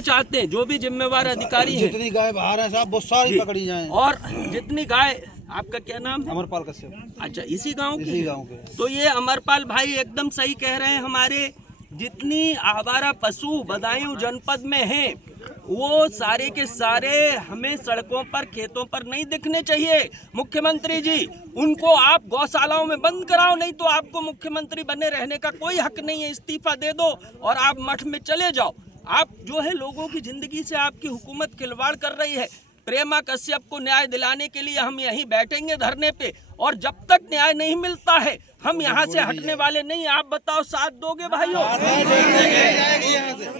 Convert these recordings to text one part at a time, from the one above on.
चाहते हैं जो भी जिम्मेवार अधिकारी हैं, जितनी गाय बाहर है साहब वो सारी पकड़ी जाएं। और जितनी गाय, आपका क्या नाम है? अमरपाल कश्यप। अच्छा, इसी गांव के? इसी गांव के। तो ये अमरपाल भाई एकदम सही कह रहे हैं। हमारे जितनी आवारा पशु बदायूं जनपद में हैं, वो सारे के सारे हमें सड़कों पर, खेतों पर नहीं दिखने चाहिए। मुख्यमंत्री जी, उनको आप गौशालाओं में बंद कराओ, नहीं तो आपको मुख्यमंत्री बने रहने का कोई हक नहीं है। इस्तीफा दे दो और आप मठ में चले जाओ। आप जो है लोगों की जिंदगी से आपकी हुकूमत खिलवाड़ कर रही है। प्रेमा कश्यप को न्याय दिलाने के लिए हम यहीं बैठेंगे धरने पे, और जब तक न्याय नहीं मिलता है हम यहाँ से हटने वाले नहीं। आप बताओ, साथ दोगे भाइयों?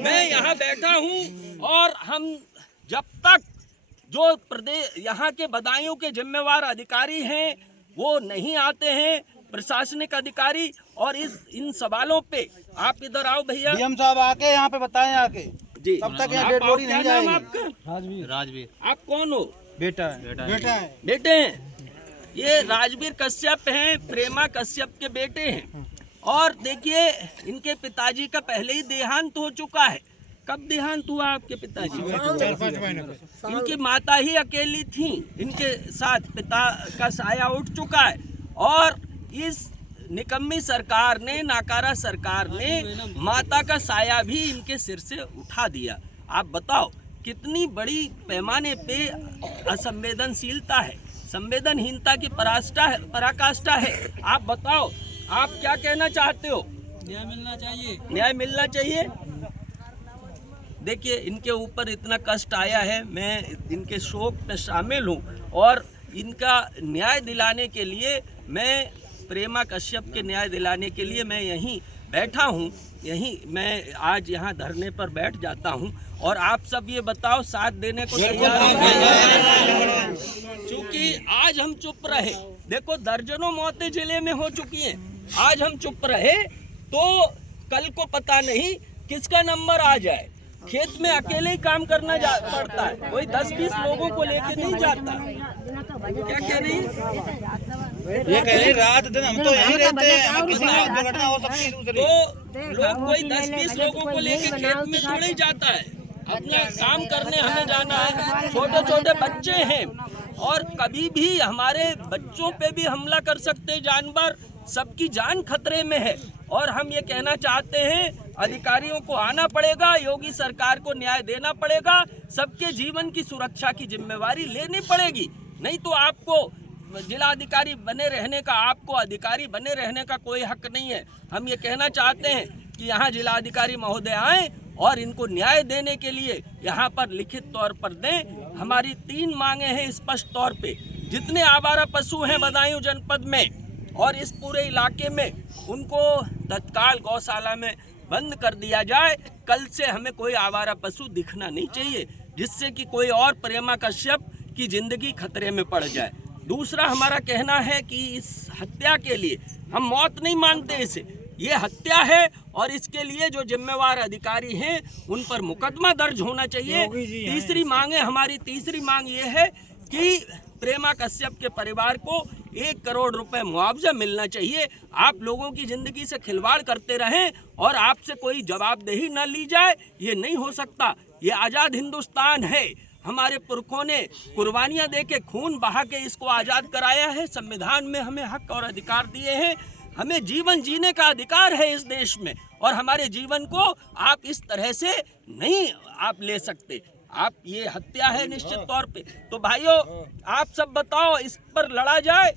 मैं यहाँ बैठा हूँ और हम जब तक जो प्रदेश यहाँ के बदायूं के जिम्मेवार अधिकारी हैं वो नहीं आते हैं, प्रशासनिक अधिकारी, और इन सवालों पे आप इधर आओ भैया। डीएम साहब आके यहाँ पे बताएं आके जी। तब तक यहाँ डेड बॉडी नहीं जाएगी। आपका राजवीर। आप कौन हो? बेटा है। बेटे हैं। ये राजवीर कश्यप हैं, प्रेमा कश्यप के बेटे हैं। और देखिए, इनके पिताजी का पहले ही देहांत हो चुका है। कब देहांत हुआ आपके पिताजी? 4-5 महीने पे। इनकी माता ही अकेली थी, इनके साथ पिता का साया उठ चुका है। और इस निकम्मी सरकार ने, नाकारा सरकार ने माता का साया भी इनके सिर से उठा दिया। आप बताओ कितनी बड़ी पैमाने पे असंवेदनशीलता है, संवेदनहीनता की पराकाष्ठा है। आप बताओ, आप क्या कहना चाहते हो? न्याय मिलना चाहिए। न्याय मिलना चाहिए। देखिए, इनके ऊपर इतना कष्ट आया है, मैं इनके शोक में शामिल हूँ, और इनका न्याय दिलाने के लिए, मैं प्रेमा कश्यप के न्याय दिलाने के लिए मैं यहीं बैठा हूँ। यहीं मैं आज यहाँ धरने पर बैठ जाता हूँ। और आप सब ये बताओ, साथ देने को तैयार हैं? क्योंकि आज हम चुप रहे, देखो दर्जनों मौतें जिले में हो चुकी हैं। आज हम चुप रहे तो कल को पता नहीं किसका नंबर आ जाए। खेत में अकेले ही काम करना पड़ता है, कोई 10-20 लोगों को लेके नहीं जाता। क्या कह रही है? ये कह रही रात दिन हम तो यहीं रहते हैं, किसी दुर्घटना हो सकती है दूसरी। तो लोग कोई 10-20 लोगों को लेके खेत में थोड़े ही जाता है, अपना काम करने हमें जाना है। छोटे छोटे बच्चे हैं, और कभी भी हमारे बच्चों पे भी हमला कर सकते जानवर। सबकी जान खतरे में है, और हम ये कहना चाहते हैं, अधिकारियों को आना पड़ेगा, योगी सरकार को न्याय देना पड़ेगा, सबके जीवन की सुरक्षा की जिम्मेवारी लेनी पड़ेगी। नहीं तो आपको जिला अधिकारी बने रहने का, आपको अधिकारी बने रहने का कोई हक नहीं है। हम ये कहना चाहते हैं कि यहाँ जिला अधिकारी महोदय आएँ और इनको न्याय देने के लिए यहाँ पर लिखित तौर पर दें। हमारी 3 मांगे हैं स्पष्ट तौर पे। जितने आवारा पशु हैं बदायूं जनपद में और इस पूरे इलाके में, उनको तत्काल गौशाला में बंद कर दिया जाए। कल से हमें कोई आवारा पशु दिखना नहीं चाहिए, जिससे कि कोई और प्रेमा कश्यप की जिंदगी खतरे में पड़ जाए। दूसरा हमारा कहना है कि इस हत्या के लिए हम मौत नहीं मानते, इसे ये हत्या है, और इसके लिए जो जिम्मेवार अधिकारी हैं उन पर मुकदमा दर्ज होना चाहिए। तीसरी मांग ये है कि प्रेमा कश्यप के परिवार को 1 करोड़ रुपए मुआवजा मिलना चाहिए। आप लोगों की जिंदगी से खिलवाड़ करते रहें और आपसे कोई जवाबदेही न ली जाए, ये नहीं हो सकता। ये आज़ाद हिंदुस्तान है, हमारे पुरखों ने कुर्बानियां दे के, खून बहा के इसको आज़ाद कराया है। संविधान में हमें हक और अधिकार दिए हैं, हमें जीवन जीने का अधिकार है इस देश में, और हमारे जीवन को आप इस तरह से नहीं आप ले सकते। आप ये हत्या है निश्चित तौर पे। तो भाइयों, आप सब बताओ, इस पर लड़ा जाए।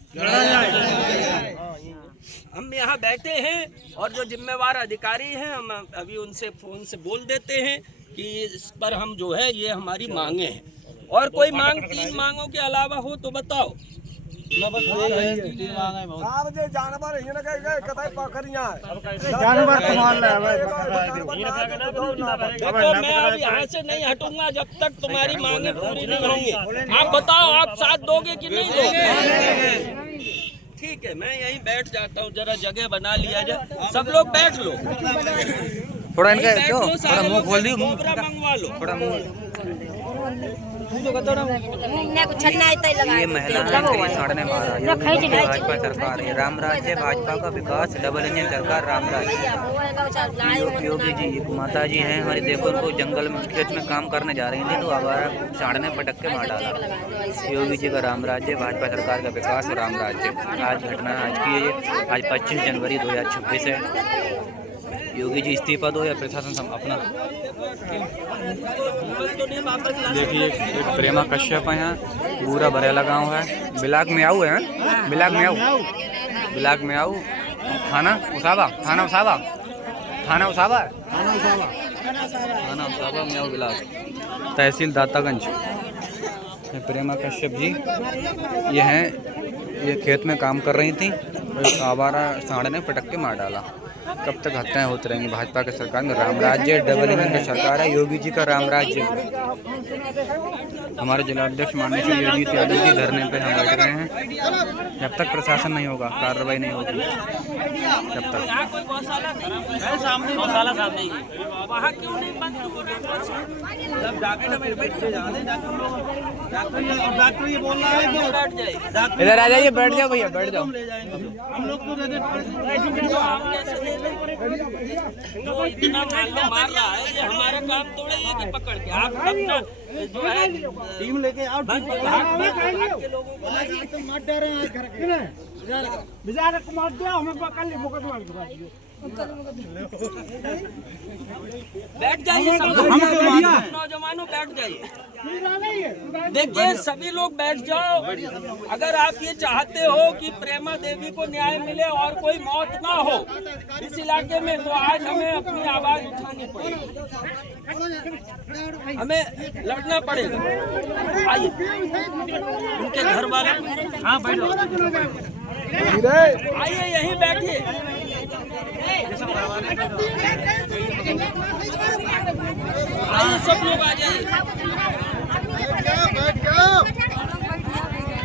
हम यहाँ बैठे हैं, और जो जिम्मेवार अधिकारी हैं हम अभी उनसे फ़ोन से बोल देते हैं कि इस पर हम जो है, ये हमारी मांगे हैं। और कोई मांग 3 मांगों के अलावा हो तो बताओ। जानवर देखो, मैं अब यहाँ से नहीं हटूंगा जब तक तुम्हारी मांगे पूरी नहीं होंगी। आप बताओ, आप साथ दोगे कि नहीं दोगे? ठीक है, मैं यहीं बैठ जाता हूँ, जरा जगह बना लिया जाए। सब लोग बैठ लो, थोड़ा इनका थोड़ा मुंह खोल दी, मंगवा लो। ये महिला मंत्री साड़ने मारा योगी जी भाजपा सरकार है राम राज्य भाजपा का विकास डबल इंजन सरकार राम राज्य। योगी जी माता जी हैं हमारी, देखो उनको जंगल में खेत में काम करने जा रही थी तो आवारा साड़ने पटक के मार डाला। योगी जी का राम राज्य भाजपा सरकार का विकास राम राज्य। आज घटना आज की है, आज 25 जनवरी 2026 है। योगी जी इस्तीफा दो या प्रशासन अपना। देखिए एक प्रेमा कश्यप है, यहाँ पूरा बरेला गांव है, बिलाक में आऊ है, बिलाक में आऊ, बिलाक में आऊ, थाना उसावा, थाना उसावा, थाना उसावा, थाना उसावा में आऊ बिलाक, तहसील दातागंज। प्रेमा कश्यप जी ये हैं, ये खेत में काम कर रही थी, आवारा सांड ने पटक के मार डाला। कब तक हत्याएं होती रहेंगी भाजपा की सरकार में? राम राज्य डबल इंजन की सरकार है, योगी जी का राम राज्य। हमारे जिलाध्यक्ष माननीय श्री अजीत यादव जी धरने पे हम बैठ रहे हैं। जब तक प्रशासन नहीं होगा, कार्रवाई नहीं होगी, जब तक इधर आ जाइए, बैठ जाओ भैया, बैठ जाओ। हम लोग तो इतना मार रहा है, ये हमारा काम थोड़ा है कि पकड़ के आप अपना जो है टीम लेके आओ, के लोगों को मत डरे घर के मार दिया हमें पकड़ ले मुकदमा बैठ जाइए, सब नौजवानों बैठ जाइए। देखिए सभी लोग बैठ जाओ। अगर आप ये चाहते हो कि प्रेमा देवी को न्याय मिले और कोई मौत ना हो इस इलाके में, तो आज हमें अपनी आवाज उठानी पड़ेगी, हमें लड़ना पड़ेगा। आइए उनके घर वाले, हाँ बैठो, आइए यहीं बैठिए। आइए सब लोग आ जाइए।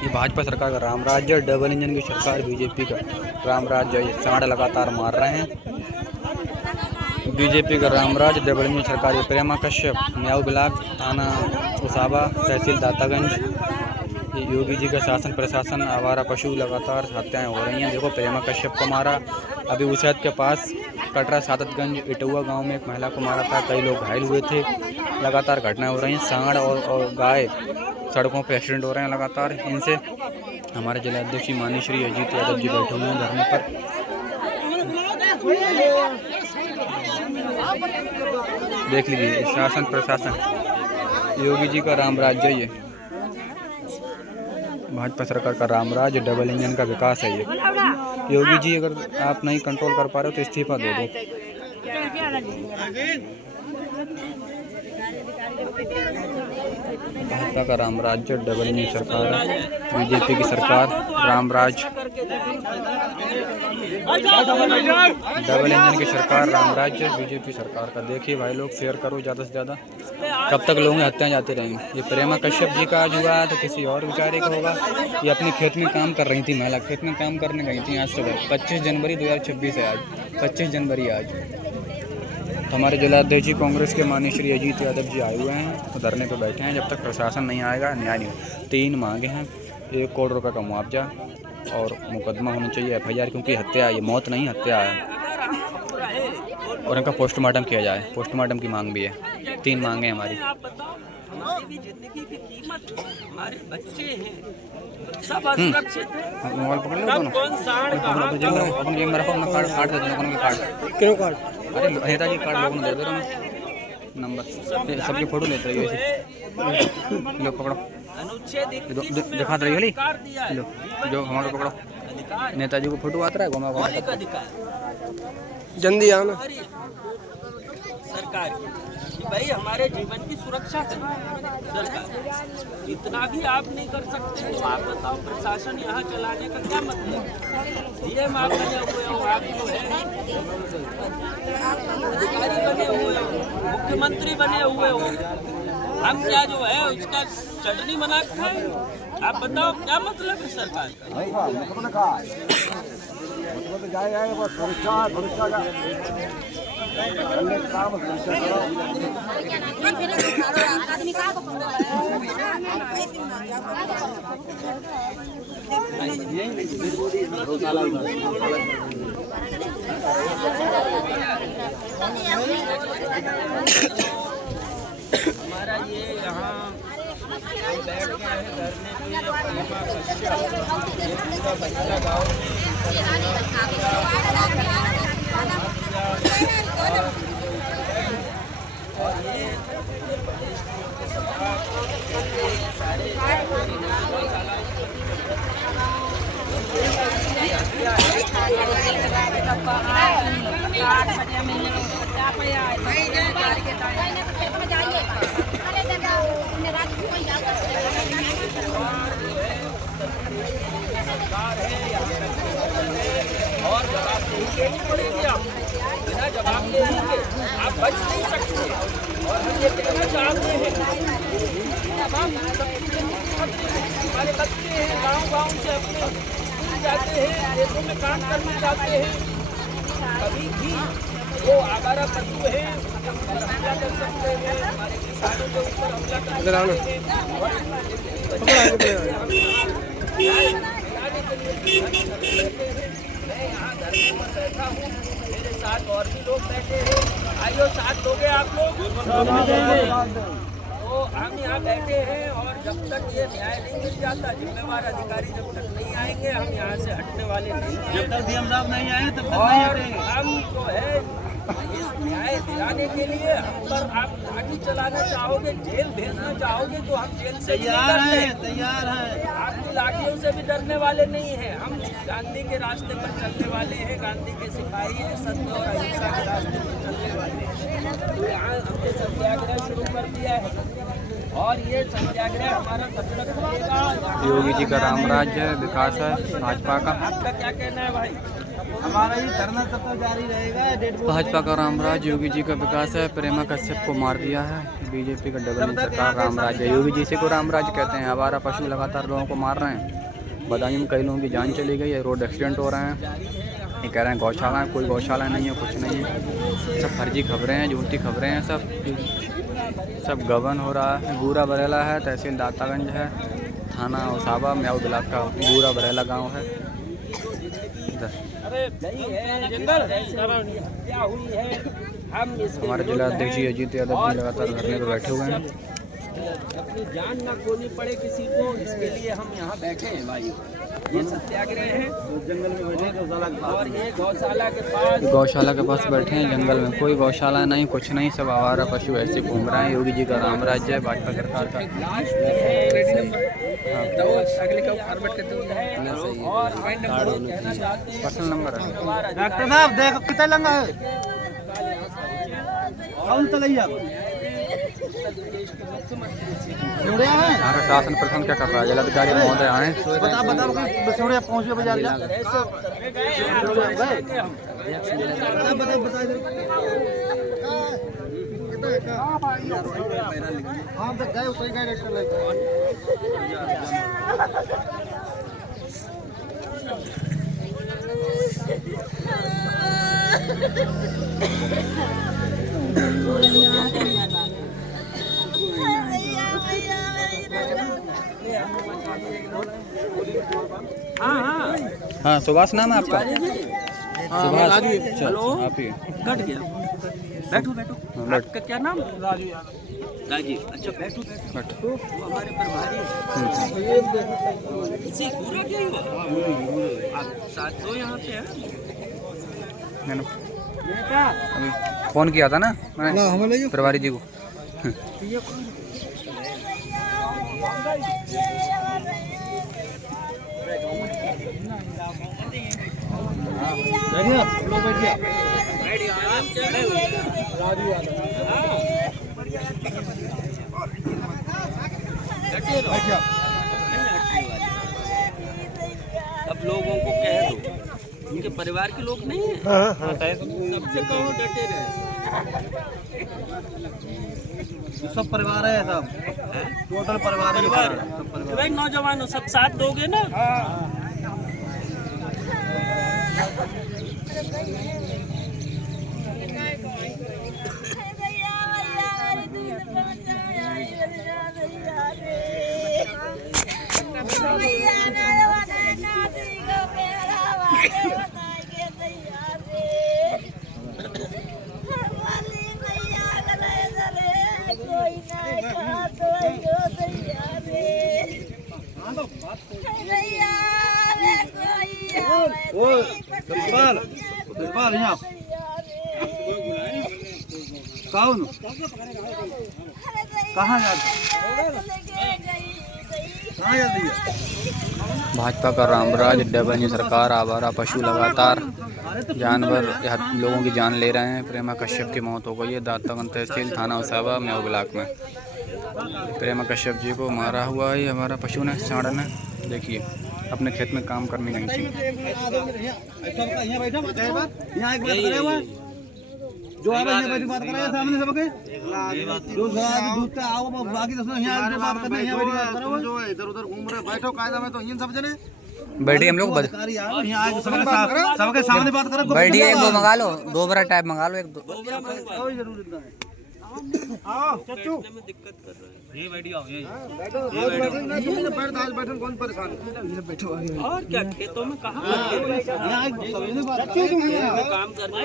ये भाजपा सरकार का राम राज्य, डबल इंजन की सरकार बीजेपी का राम राज्य। ये सांड लगातार मार रहे हैं, बीजेपी का राम राज्य डबल इंजन सरकार। ये प्रेमा कश्यप, म्याऊ ब्लाक, थाना उसावा, तहसील दातागंज। ये योगी जी का शासन प्रशासन, आवारा पशु लगातार हत्याएं हो रही हैं। देखो प्रेमा कश्यप को मारा, अभी उसैद के पास कटरा सादतगंज इटुआ गांव में एक महिला को मारा था, कई लोग घायल हुए थे। लगातार घटनाएं हो रही हैं, सांड और गाय सड़कों पे एक्सीडेंट हो रहे हैं लगातार। इनसे हमारे जिलाध्यक्ष माननीय श्री अजीत यादव जी बैठे हुए हैं धरने पर। देख लीजिए शासन प्रशासन, योगी जी का राम राज्य, ये भाजपा सरकार का राम राज्य, डबल इंजन का विकास है ये। योगी जी अगर आप नहीं कंट्रोल कर पा रहे हो तो इस्तीफा दे दो। भाजपा का राम राज्य, डबल इंजन सरकार है, बीजेपी की सरकार राम राज्य, डबल इंजन की सरकार राम राज्य, बीजेपी सरकार का। देखिए भाई लोग शेयर करो ज़्यादा से ज़्यादा। कब तक लोगों की हत्याएं जाती रहेंगी? ये प्रेमा कश्यप जी का आज हुआ तो किसी और बेचारे का होगा। ये अपने खेत में काम कर रही थी, महिला खेत में काम करने गई थी आज सुबह। 25 जनवरी 2026 है आज, 25 जनवरी आज। तो हमारे जिलाध्यक्ष जी कांग्रेस के माननीय श्री अजीत यादव जी आए हुए हैं, तो धरने पे बैठे हैं। जब तक प्रशासन नहीं आएगा न्याय नहीं होगा। 3 मांगे हैं, 1 करोड़ रुपये का मुआवजा और मुकदमा होना चाहिए FIR, क्योंकि हत्या है, ये मौत नहीं हत्या है। और इनका पोस्टमार्टम किया जाए, पोस्टमार्टम की मांग भी है। 3 मांगे हमारी। हमारी भी जिंदगी की कीमत, हमारे बच्चे हैं, सब असुरक्षित हैं। मोबाइल पकड़ लो, कब कौन सांड कहाँ अपन जेब में रखो, अपना कार्ड काट देते हैं, कार्ड क्यों कार्ड? अरे नेताजी कार्ड लोगों ने दे दो नंबर, सबकी फोटो लेते रहिए ऐसे। लो पकड़ो, दिखा रही है लो, जो हमारे पकड़ो, नेताजी को फोटो आता है घुमा घुमा। जल्दी आना सरकार की भाई हमारे जीवन की सुरक्षा करें। सरकार इतना भी आप नहीं कर सकते, तो आप बताओ प्रशासन यहाँ चलाने का क्या मतलब? ये आप बने हुए हो, आप जो है अधिकारी बने हुए हो, मुख्यमंत्री बने हुए हो, हम क्या जो है उसका चटनी बना खाए? आप बताओ क्या मतलब है सरकार का? हमारा ये यहाँ हम बैठ गए हैं धरने के लिए प्रेमा कश्यप, ये पूरा बच्चा गाँव और ये प्रदेश के सरकार सारे सरकार है यहाँ और जवाबदेही देनी पड़ेगी। आप बिना जवाबदेही के आप बच नहीं सकते और हम ये कहना चाहते हैं हमारे बच्चे हैं गांव से अपने स्कूल जाते हैं, खेतों में काम करने जाते हैं, कभी भी वो आवारा पशु है हमला कर सकते हैं, हमारे किसानों के ऊपर हमला कर सकते हैं। मैं यहाँ धरने पर बैठा हूँ, मेरे साथ और भी लोग बैठे हैं, आइयो साथ दोगे आप लोग। तो हम यहाँ बैठे हैं और जब तक ये न्याय नहीं मिल जाता, जिम्मेवार अधिकारी जब तक नहीं आएंगे हम यहाँ से हटने वाले नहीं हैं। जब तक डीएम साहब नहीं आए तब तक नहीं हटेंगे। हम जो है इस न्याय दिलाने के लिए हम पर आप लाठी चलाना चाहोगे, जेल भेजना चाहोगे तो हम जेल से तैयार हैं। आपकी लाठियों से भी डरने वाले नहीं हैं। हम गांधी के रास्ते पर चलने वाले हैं, गांधी के सिपाही हैं, सत्य और अहिंसा के रास्ते पर चलने वाले हैं। तो यहाँ हमने सत्याग्रह शुरू कर दिया है और ये सत्याग्रह हमारा कब तक चलेगा। योगी जी का राम राज्य विकास है भाजपा का। आपका क्या कहना है भाई? हमारा ये धरना तब तक जारी रहेगा। भाजपा का राम राज्य, योगी जी का विकास है। प्रेमा कश्यप को मार दिया है बीजेपी का डबल इंजन सरकार। राम राज्य, योगी जी से को राम राज्य कहते हैं। आवारा पशु लगातार लोगों को मार रहे हैं। बदायूं में कई लोगों की जान चली गई है, रोड एक्सीडेंट हो रहे हैं। ये कह रहे हैं गौशाला है, कोई गौशाला नहीं है, कुछ नहीं है। सब फर्जी खबरें हैं, झूठी खबरें हैं। सब गबन हो रहा है। बूरा बरेला है, तहसील दातागंज है, थाना ओसाबा म्याऊ ब्लॉक का बूरा बरेला गाँव है। अरे नहीं है जंगल क्या हुई है। हम हमारे जिला अध्यक्ष जी अजीत यादव जी लगातार धरने पर बैठे हुए हैं। अपनी जान ना खोनी पड़े किसी को, इसके लिए हम यहाँ बैठे हैं भाई। ये सत्याग्रह है जंगल में बैठे और ये गौशाला के पास बैठे हैं जंगल में। कोई गौशाला नहीं, कुछ नहीं, सब आवारा पशु ऐसे घूम रहे हैं। योगी जी का राम राज्य है भाजपा सरकार का। पर्सनल नंबर है। डॉक्टर साहब देखो कितना लंगा है। कौन तलैया हमारा शासन प्रथम क्या कर रहा है? जिलाधिकारी महोदय आए। बता बसोड़िया पहुँचे बाजार हाँ तो गए कोई गए हाँ सुभाष नाम है आपका? सुभाष, हेलो आप ही कट गया। बैठो आपका क्या नाम? राजीव। अच्छा बैठो वो हमारे प्रभारी इसी पूरा क्या हुआ? आप साथ दो यहाँ पे हैं। मैंने अभी फ़ोन किया था ना मैंने प्रभारी जी को। अब लोगों को कह दो, उनके परिवार के लोग नहीं हैं। सबसे कहो डटे रहे। सब परिवार है, सब टोटल परिवार है। भाई नौजवानों सब साथ दोगे ना? भाजपा का रामराज डबल न्यूज़ सरकार आवारा पशु लगातार जानवर लोगों की जान ले रहे हैं। प्रेमा कश्यप की मौत हो गई है दातागंज तहसील थाना उसावा म्याऊ ब्लॉक में। प्रेमा कश्यप जी को मारा हुआ है हमारा पशु ने, सांड ने। देखिए अपने खेत में काम करने गई थी। जो बात कर सामने सबके जो दूध का आओ बाकी तो यहाँ बात करना है, जो इधर उधर घूम रहे बैठो कायदा में तो इन सब जने बैठिए हम लोग सबके सामने बात करो। बैठिए एक दो मंगा लो, दो बड़ा टाइप मंगा लो, एक दो चच्चू दिक्कत कर रहे हैं। ये बैठिए आओ यही बैठो कौन परेशान बैठो और क्या खेतों में कहाँ काम करने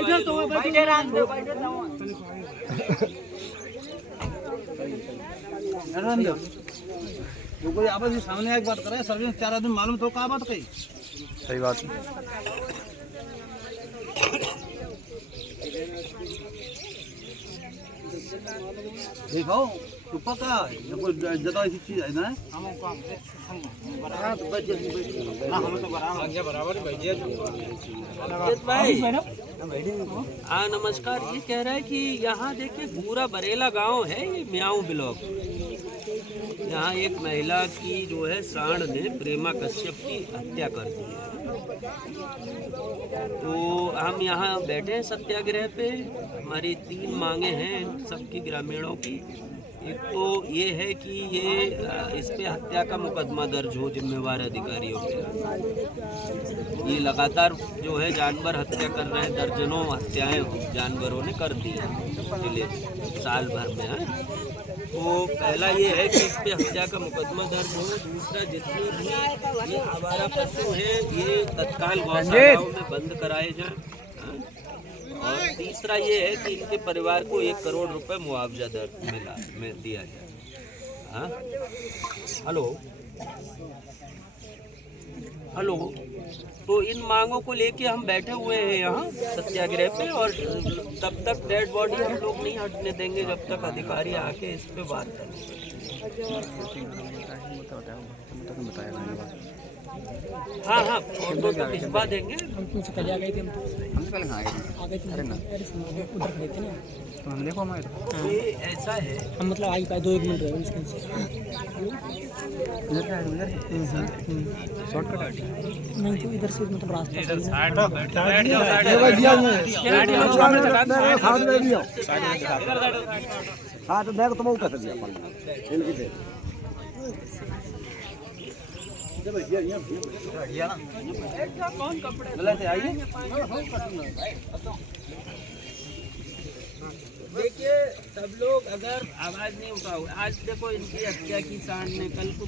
जो कोई आपस में सामने एक बात करे सर्विस 4 आदमी मालूम तो क्या बात कही। सही बात है। देखो तो पता है ये कोई ज्यादा ऐसी चीज है ना हाँ नमस्कार। ये कह रहा है कि यहाँ देखिए पूरा बरेला गांव है, ये म्याऊ ब्लॉक। यहाँ एक महिला की जो है सांड ने प्रेमा कश्यप की हत्या कर दी है। तो हम यहाँ बैठे हैं सत्याग्रह पे। हमारी 3 मांगे हैं सबकी ग्रामीणों की। एक तो ये है कि ये इस पे हत्या का मुकदमा दर्ज हो जिम्मेवार अधिकारियों पे। ये लगातार जो है जानवर हत्या कर रहे हैं, दर्जनों हत्याएं जानवरों ने कर दी हैं पिछले साल भर में है। तो पहला ये है कि इस पे हत्या का मुकदमा दर्ज हो। दूसरा जितने भी ये आवारा पशु है ये तत्काल गौशालाओं में बंद कराए जाएं। और तीसरा ये है कि इनके परिवार को 1 करोड़ रुपए मुआवजा दिया जाए। हाँ हेलो तो इन मांगों को लेके हम बैठे हुए हैं यहाँ सत्याग्रह पे। और तब तक डेड बॉडी हम लोग नहीं हटने देंगे जब तक अधिकारी आके इस पे बात करें। हाँ फोटो तो भिजवा देंगे। हमसे पहले आ गए थे, हमसे पहले कहाँ आ गए थे? अरे ना उधर खड़े थे ना, तो हम देखो हमारे ये ऐसा है हम मतलब आई पाए 2-1 मिनट रहे उसके शॉर्टकट नहीं तो इधर से मतलब रास्ता हाँ तो मैं तो बहुत कर दिया कौन कपड़े आइए। देखिए सब लोग अगर आवाज नहीं उठाओ, आज देखो इनकी हत्या की सांड ने, कल को